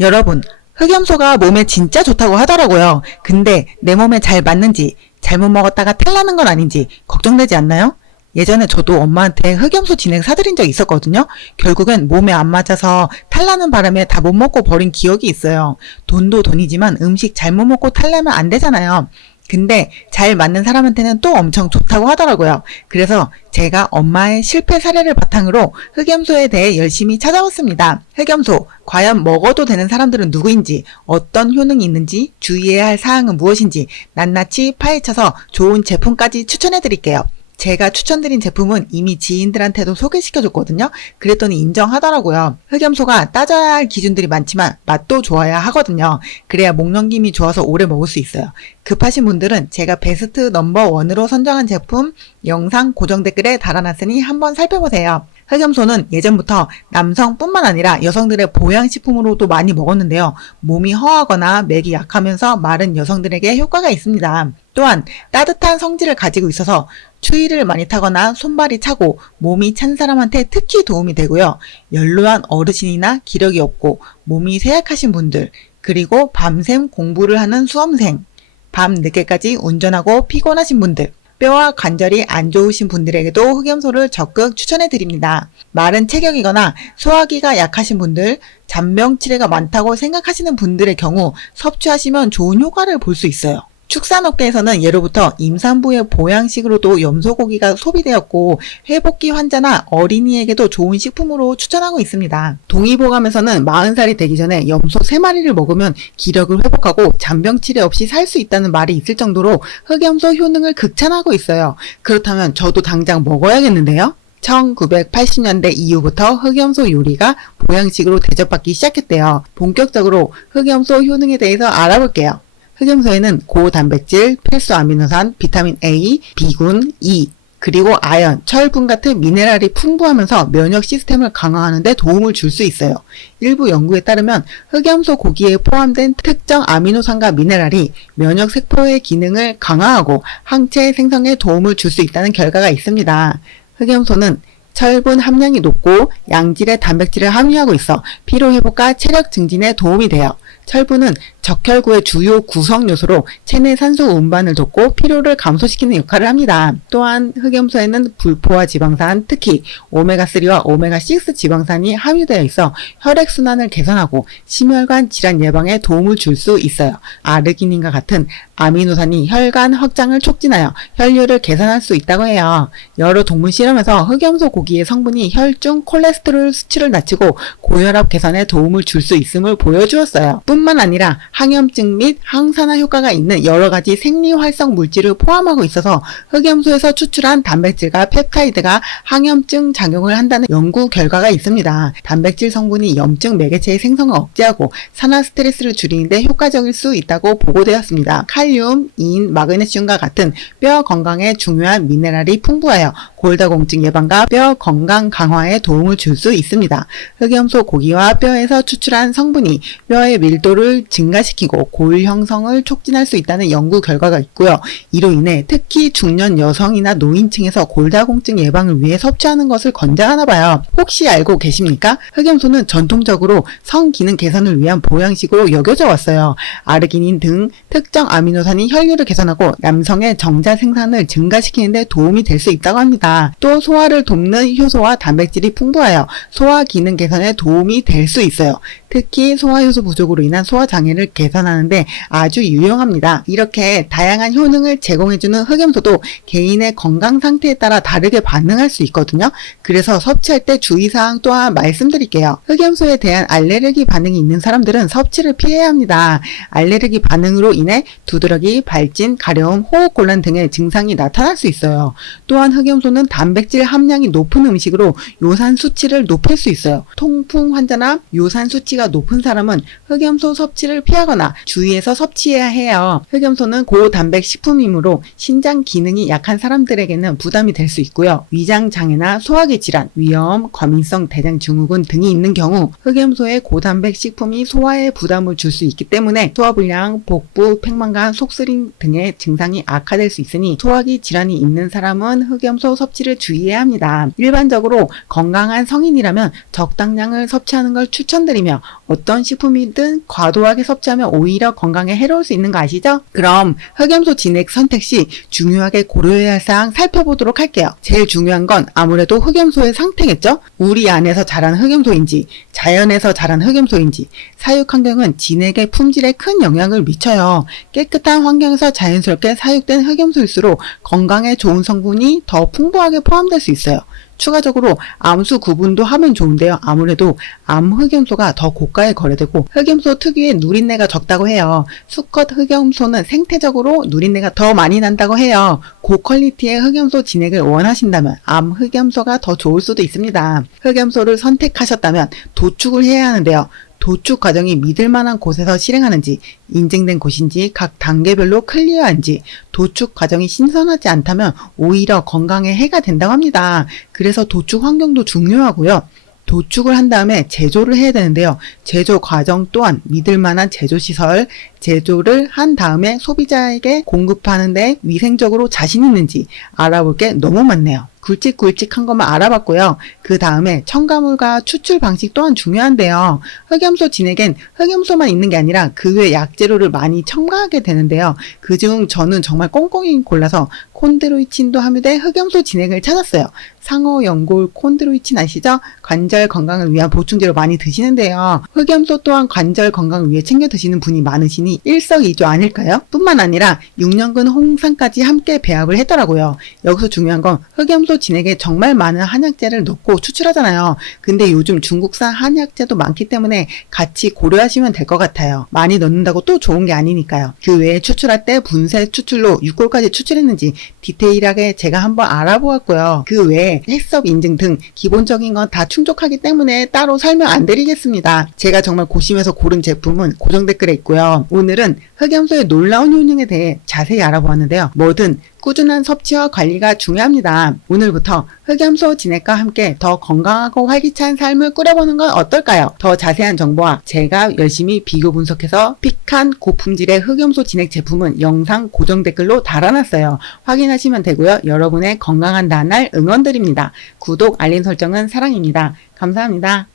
여러분, 흑염소가 몸에 진짜 좋다고 하더라고요. 근데 내 몸에 잘 맞는지, 잘못 먹었다가 탈나는 건 아닌지 걱정되지 않나요? 예전에 저도 엄마한테 흑염소 진액 사드린 적 있었거든요. 결국엔 몸에 안 맞아서 탈나는 바람에 다 못 먹고 버린 기억이 있어요. 돈도 돈이지만 음식 잘못 먹고 탈나면 안 되잖아요. 근데 잘 맞는 사람한테는 또 엄청 좋다고 하더라고요. 그래서 제가 엄마의 실패 사례를 바탕으로 흑염소에 대해 열심히 찾아봤습니다. 흑염소, 과연 먹어도 되는 사람들은 누구인지, 어떤 효능이 있는지, 주의해야 할 사항은 무엇인지 낱낱이 파헤쳐서 좋은 제품까지 추천해 드릴게요. 제가 추천드린 제품은 이미 지인들한테도 소개시켜줬거든요. 그랬더니 인정하더라고요. 흑염소가 따져야 할 기준들이 많지만 맛도 좋아야 하거든요. 그래야 목넘김이 좋아서 오래 먹을 수 있어요. 급하신 분들은 제가 베스트 넘버 1으로 선정한 제품 영상 고정 댓글에 달아놨으니 한번 살펴보세요. 흑염소는 예전부터 남성뿐만 아니라 여성들의 보양식품으로도 많이 먹었는데요. 몸이 허하거나 맥이 약하면서 마른 여성들에게 효과가 있습니다. 또한 따뜻한 성질을 가지고 있어서 추위를 많이 타거나 손발이 차고 몸이 찬 사람한테 특히 도움이 되고요. 연로한 어르신이나 기력이 없고 몸이 쇠약하신 분들, 그리고 밤샘 공부를 하는 수험생, 밤 늦게까지 운전하고 피곤하신 분들, 뼈와 관절이 안 좋으신 분들에게도 흑염소를 적극 추천해 드립니다. 마른 체격이거나 소화기가 약하신 분들, 잔병 치레가 많다고 생각하시는 분들의 경우 섭취하시면 좋은 효과를 볼 수 있어요. 축산업계에서는 예로부터 임산부의 보양식으로도 염소고기가 소비되었고 회복기 환자나 어린이에게도 좋은 식품으로 추천하고 있습니다. 동의보감에서는 40살이 되기 전에 염소 3마리를 먹으면 기력을 회복하고 잔병치레 없이 살 수 있다는 말이 있을 정도로 흑염소 효능을 극찬하고 있어요. 그렇다면 저도 당장 먹어야겠는데요? 1980년대 이후부터 흑염소 요리가 보양식으로 대접받기 시작했대요. 본격적으로 흑염소 효능에 대해서 알아볼게요. 흑염소에는 고단백질, 필수 아미노산, 비타민 A, B군, E, 그리고 아연, 철분 같은 미네랄이 풍부하면서 면역 시스템을 강화하는 데 도움을 줄 수 있어요. 일부 연구에 따르면 흑염소 고기에 포함된 특정 아미노산과 미네랄이 면역 세포의 기능을 강화하고 항체 생성에 도움을 줄 수 있다는 결과가 있습니다. 흑염소는 철분 함량이 높고 양질의 단백질을 함유하고 있어 피로회복과 체력 증진에 도움이 돼요. 철분은 적혈구의 주요 구성 요소로 체내 산소 운반을 돕고 피로를 감소시키는 역할을 합니다. 또한 흑염소에는 불포화 지방산, 특히 오메가3와 오메가6 지방산이 함유되어 있어 혈액순환을 개선하고 심혈관 질환 예방에 도움을 줄 수 있어요. 아르기닌과 같은 아미노산이 혈관 확장을 촉진하여 혈류를 개선할 수 있다고 해요. 여러 동물 실험에서 흑염소 고기의 성분이 혈중 콜레스테롤 수치를 낮추고 고혈압 개선에 도움을 줄 수 있음을 보여주었어요. 뿐만 아니라 항염증 및 항산화 효과가 있는 여러가지 생리활성 물질을 포함하고 있어서 흑염소에서 추출한 단백질과 펩타이드가 항염증 작용을 한다는 연구 결과가 있습니다. 단백질 성분이 염증 매개체의 생성을 억제하고 산화 스트레스를 줄이는 데 효과적일 수 있다고 보고되었습니다. 칼륨, 인, 마그네슘과 같은 뼈 건강에 중요한 미네랄이 풍부하여 골다공증 예방과 뼈 건강 강화에 도움을 줄 수 있습니다. 흑염소 고기와 뼈에서 추출한 성분이 뼈의 밀도를 증가시키고 골 형성을 촉진할 수 있다는 연구 결과가 있고요. 이로 인해 특히 중년 여성이나 노인층에서 골다공증 예방을 위해 섭취하는 것을 권장하나 봐요. 혹시 알고 계십니까? 흑염소는 전통적으로 성기능 개선을 위한 보양식으로 여겨져 왔어요. 아르기닌 등 특정 아미노산이 혈류를 개선하고 남성의 정자 생산을 증가시키는 데 도움이 될 수 있다고 합니다. 또 소화를 돕는 효소와 단백질이 풍부하여 소화 기능 개선에 도움이 될 수 있어요. 특히 소화효소 부족으로 인한 소화장애를 개선하는데 아주 유용합니다. 이렇게 다양한 효능을 제공해주는 흑염소도 개인의 건강 상태에 따라 다르게 반응할 수 있거든요. 그래서 섭취할 때 주의사항 또한 말씀드릴게요. 흑염소에 대한 알레르기 반응이 있는 사람들은 섭취를 피해야 합니다. 알레르기 반응으로 인해 두드러기, 발진, 가려움, 호흡곤란 등의 증상이 나타날 수 있어요. 또한 흑염소는 단백질 함량이 높은 음식으로 요산 수치를 높일 수 있어요. 통풍 환자나 요산 수치가 높은 사람은 흑염소 섭취를 피하거나 피하거나 주의해서 섭취해야 해요. 흑염소는 고단백 식품이므로 신장 기능이 약한 사람들에게는 부담이 될 수 있고요. 위장 장애나 소화기 질환, 위염, 과민성 대장 증후군 등이 있는 경우 흑염소의 고단백 식품이 소화에 부담을 줄 수 있기 때문에 소화불량, 복부, 팽만감, 속쓰림 등의 증상이 악화될 수 있으니 소화기 질환이 있는 사람은 흑염소 섭취를 주의해야 합니다. 일반적으로 건강한 성인이라면 적당량을 섭취하는 걸 추천드리며 어떤 식품이든 과도하게 섭취하면 오히려 건강에 해로울 수 있는 거 아시죠? 그럼 흑염소 진액 선택 시 중요하게 고려해야 할 사항 살펴보도록 할게요. 제일 중요한 건 아무래도 흑염소의 상태겠죠? 우리 안에서 자란 흑염소인지 자연에서 자란 흑염소인지 사육 환경은 진액의 품질에 큰 영향을 미쳐요. 깨끗한 환경에서 자연스럽게 사육된 흑염소일수록 건강에 좋은 성분이 더 풍부하게 포함될 수 있어요. 추가적으로 암수 구분도 하면 좋은데요. 아무래도 암흑염소가 더 고가에 거래되고 흑염소 특유의 누린내가 적다고 해요. 수컷 흑염소는 생태적으로 누린내가 더 많이 난다고 해요. 고퀄리티의 흑염소 진액을 원하신다면 암흑염소가 더 좋을 수도 있습니다. 흑염소를 선택하셨다면 도축을 해야 하는데요. 도축 과정이 믿을 만한 곳에서 실행하는지, 인증된 곳인지, 각 단계별로 클리어한지, 도축 과정이 신선하지 않다면 오히려 건강에 해가 된다고 합니다. 그래서 도축 환경도 중요하고요. 도축을 한 다음에 제조를 해야 되는데요. 제조 과정 또한 믿을 만한 제조시설, 제조를 한 다음에 소비자에게 공급하는데 위생적으로 자신 있는지 알아볼 게 너무 많네요. 굵직굵직한 것만 알아봤고요. 그 다음에 첨가물과 추출 방식 또한 중요한데요. 흑염소 진액엔 흑염소만 있는 게 아니라 그 외 약재료를 많이 첨가하게 되는데요. 그중 저는 정말 꼼꼼히 골라서 콘드로이친도 함유된 흑염소 진액을 찾았어요. 상어, 연골, 콘드로이친 아시죠? 관절 건강을 위한 보충제로 많이 드시는데요. 흑염소 또한 관절 건강을 위해 챙겨 드시는 분이 많으시니 일석이조 아닐까요? 뿐만 아니라 6년근 홍삼까지 함께 배합을 했더라고요. 여기서 중요한 건 흑염소 진액에 정말 많은 한약재를 넣고 추출하잖아요. 근데 요즘 중국산 한약재도 많기 때문에 같이 고려하시면 될 것 같아요. 많이 넣는다고 또 좋은 게 아니니까요. 그 외에 추출할 때 분쇄 추출로 6골까지 추출했는지 디테일하게 제가 한번 알아보았고요. 그 외에 해썹 인증 등 기본적인 건 다 충족하기 때문에 따로 설명 안 드리겠습니다. 제가 정말 고심해서 고른 제품은 고정 댓글에 있고요. 오늘은 흑염소의 놀라운 효능에 대해 자세히 알아보았는데요. 뭐든 꾸준한 섭취와 관리가 중요합니다. 오늘부터 흑염소 진액과 함께 더 건강하고 활기찬 삶을 꾸려보는 건 어떨까요? 더 자세한 정보와 제가 열심히 비교 분석해서 픽한 고품질의 흑염소 진액 제품은 영상 고정 댓글로 달아놨어요. 확인하시면 되고요. 여러분의 건강한 나날 응원드립니다. 구독, 알림 설정은 사랑입니다. 감사합니다.